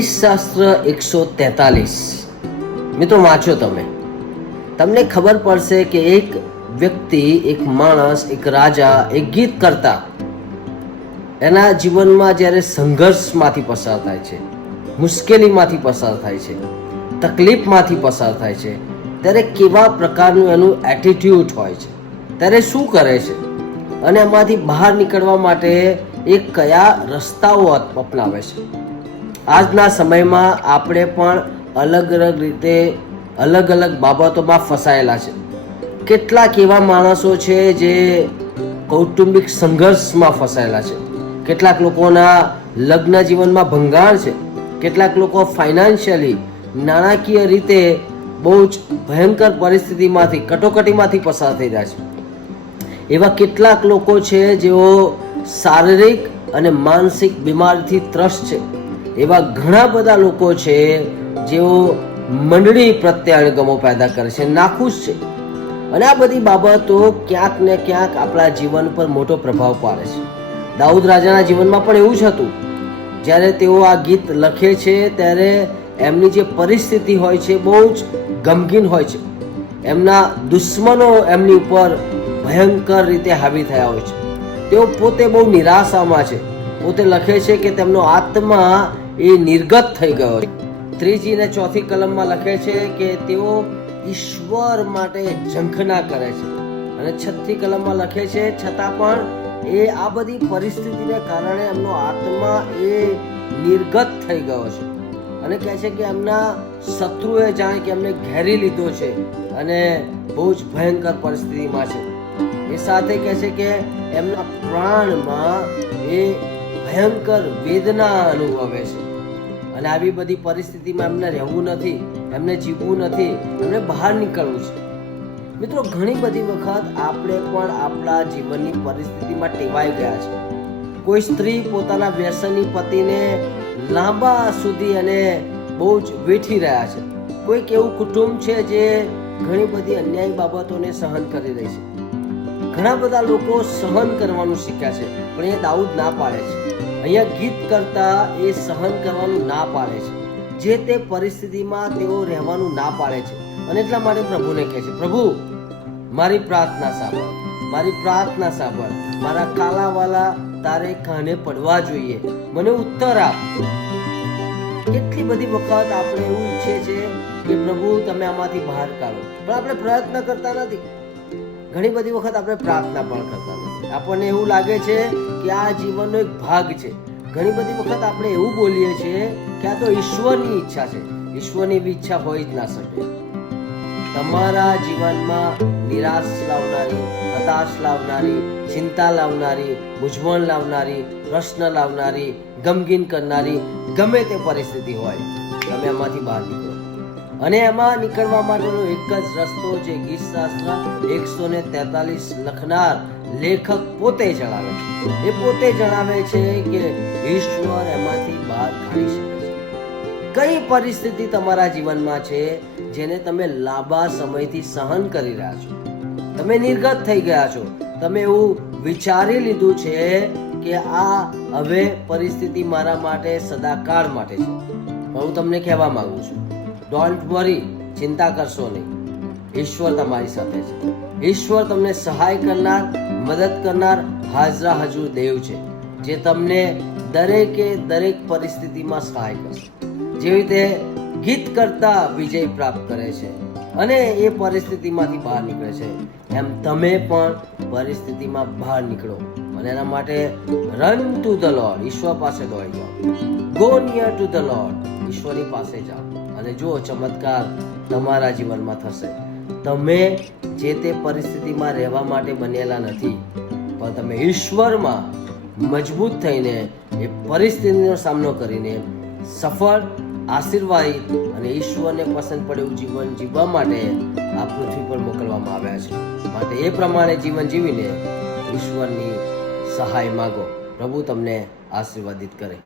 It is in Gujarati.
ગીતશાસ્ત્ર 143 મિત્રો વાંચો તમને ખબર પડશે કે એક વ્યક્તિ, એક માણસ, એક રાજા, એક ગીત કરતા એના જીવનમાં જ્યારે સંઘર્ષમાંથી પસાર થાય છે, મુશ્કેલીમાંથી પસાર થાય છે, તકલીફમાંથી પસાર થાય છે, ત્યારે કેવા પ્રકારનું એનું એટીટ્યુડ હોય છે, ત્યારે શું કરે છે અને એમાંથી બહાર નીકળવા માટે એ કયા રસ્તાઓ અપનાવે છે. આજના સમયમાં આપણે પણ અલગ અલગ રીતે અલગ અલગ બાબતોમાં ફસાયેલા છે. કેટલાક એવા માણસો છે જે કૌટુંબિક સંઘર્ષમાં ફસાયેલા છે, કેટલાક લોકોના લગ્ન જીવનમાં ભંગાણ છે, કેટલાક લોકો ફાઇનાન્શિયલી નાણાકીય રીતે બહુ જ ભયંકર પરિસ્થિતિમાંથી, કટોકટીમાંથી પસાર થઈ રહ્યા છે. એવા કેટલાક લોકો છે જેઓ શારીરિક અને માનસિક બીમારીથી ત્રસ્ત છે. એવા ઘણા બધા લોકો છે જેઓ મંડળી પ્રત્યે અણગમો પેદા કરે છે, નાખુશ છે. અને આ બધી બાબતો ક્યાંક ને ક્યાંક આપણા જીવન પર મોટો પ્રભાવ પાડે છે. દાઉદ રાજાના જીવનમાં પણ એવું જ હતું. જ્યારે તેઓ આ ગીત લખે છે ત્યારે એમની જે પરિસ્થિતિ હોય છે બહુ જ ગમગીન હોય છે. એમના દુશ્મનો એમની ઉપર ભયંકર રીતે હાવી થયા હોય છે. તેઓ પોતે બહુ નિરાશામાં છે. પોતે લખે છે કે તેમનો આત્મા એ નિર્ગત થઈ ગયો છે. 3 અને 4 કલમમાં લખે છે કે તેઓ ઈશ્વર માટે ઝંખના કરે છે. અને 6 કલમમાં લખે છે છતાં પણ એ આ બધી પરિસ્થિતિને કારણે એમનો આત્મા એ નિર્ગત થઈ ગયો છે. અને કહે છે કે એમના શત્રુએ જાણે કે એમને ઘેરી લીધો છે અને બહુ જ ભયંકર પરિસ્થિતિમાં છે. એ સાથે કહે છે કે એમના પ્રાણમાં એ ભયંકર વેદના અનુભવે છે. અને આવી બધી પરિસ્થિતિમાં એમને રહેવું નથી, એમને જીવવું નથી, એમને બહાર નીકળવું છે. મિત્રો, ઘણી બધી વખત આપણે પણ આપણા જીવનની પરિસ્થિતિમાં ટેવાઈ ગયા છે. કોઈ સ્ત્રી પોતાના વ્યસની પતિને લાંબા સુધી અને બહુ જ વેઠી રહ્યા છે. કોઈક એવું કુટુંબ છે જે ઘણી બધી અન્યાયી બાબતોને સહન કરી રહી છે. ઘણા બધા લોકો સહન કરવાનું શીખ્યા છે, પણ એ દાઉદ ના પાડે છે. અહીંયા ગીત કરતા એ સહન કરવાનું ના પાડે છે. જે તે પરિસ્થિતિમાં તેઓ રહેવાનું ના પાડે છે. અને એટલા માટે પ્રભુને કહે છે, પ્રભુ મારી પ્રાર્થના સાંભળ, મારી પ્રાર્થના સાંભળ, મારા કાલાવાલા તારે કાને પડવા જોઈએ, મને ઉત્તર આપ. કેટલી બધી વખત આપણે એવું ઈચ્છે છે કે પ્રભુ તમે આમાંથી બહાર કાઢો, પણ આપણે પ્રયત્ન કરતા નથી. ઘણી બધી વખત આપણે પ્રાર્થના પણ કરતા નથી. આપણને એવું લાગે છે કે આ જીવનનો એક ભાગ છે. ઘણી બધી વખત આપણે એવું બોલીએ છીએ કે આ તો ઈશ્વરની ઈચ્છા છે. ઈશ્વરની એવી ઈચ્છા હોઈ જ ના શકે. તમારા જીવનમાં નિરાશ લાવનારી, હતાશ લાવનારી, ચિંતા લાવનારી, મૂંઝવણ લાવનારી, પ્રશ્ન લાવનારી, ગમગીન કરનારી ગમે તે પરિસ્થિતિ હોય, તમે એમાંથી બહાર નીકળો. અને એમાં નીકળવા માટેનો એક જ રસ્તો જે ગીતશાસ્ત્ર 143 લખનાર લેખક પોતે જણાવે છે. એ પોતે જણાવે છે કે ઈશ્વર એમાંથી બહાર કાઢી શકે છે. કઈ પરિસ્થિતિ તમારા જીવનમાં છે જેને તમે લાંબા સમયથી સહન કરી રહ્યા છો? તમે નિર્ગત થઈ ગયા છો. તમે એવું વિચારી લીધું છે કે આ હવે પરિસ્થિતિ મારા માટે સદાકાળ માટે છે. પણ હું તમને કહેવા માંગુ છું, ડોન્ટ વરી, ચિંતા કરશો નહીં. ઈશ્વર તમારી સાથે છે. ઈશ્વર તમને સહાય કરનાર, મદદ કરનાર હાજરા હજુર દેવ છે, જે તમને દરેકે દરેક પરિસ્થિતિમાં સહાય કરશે. જેવી રીતે ગીત કરતા વિજય પ્રાપ્ત કરે છે અને એ પરિસ્થિતિમાંથી બહાર નીકળે છે, એમ તમે પણ પરિસ્થિતિમાં બહાર નીકળો. અને એના માટે રન ટુ ધ લોર્ડ, ઈશ્વર પાસે દોડી જાઓ. Go near to the lord, ઈશ્વરની પાસે જાઓ અને જો ચમત્કાર તમારા જીવનમાં થશે. તમે જે તે પરિસ્થિતિમાં રહેવા માટે બનેલા નથી, પણ તમે ઈશ્વરમાં મજબૂત થઈને એ પરિસ્થિતિનો સામનો કરીને સફળ, આશીર્વાદિત અને ઈશ્વરને પસંદ પડે એવું જીવન જીવવા માટે આ પૃથ્વી પર મોકલવામાં આવ્યા છે. માટે એ પ્રમાણે જીવન જીવીને ઈશ્વરની સહાય માગો. પ્રભુ તમને આશીર્વાદિત કરે.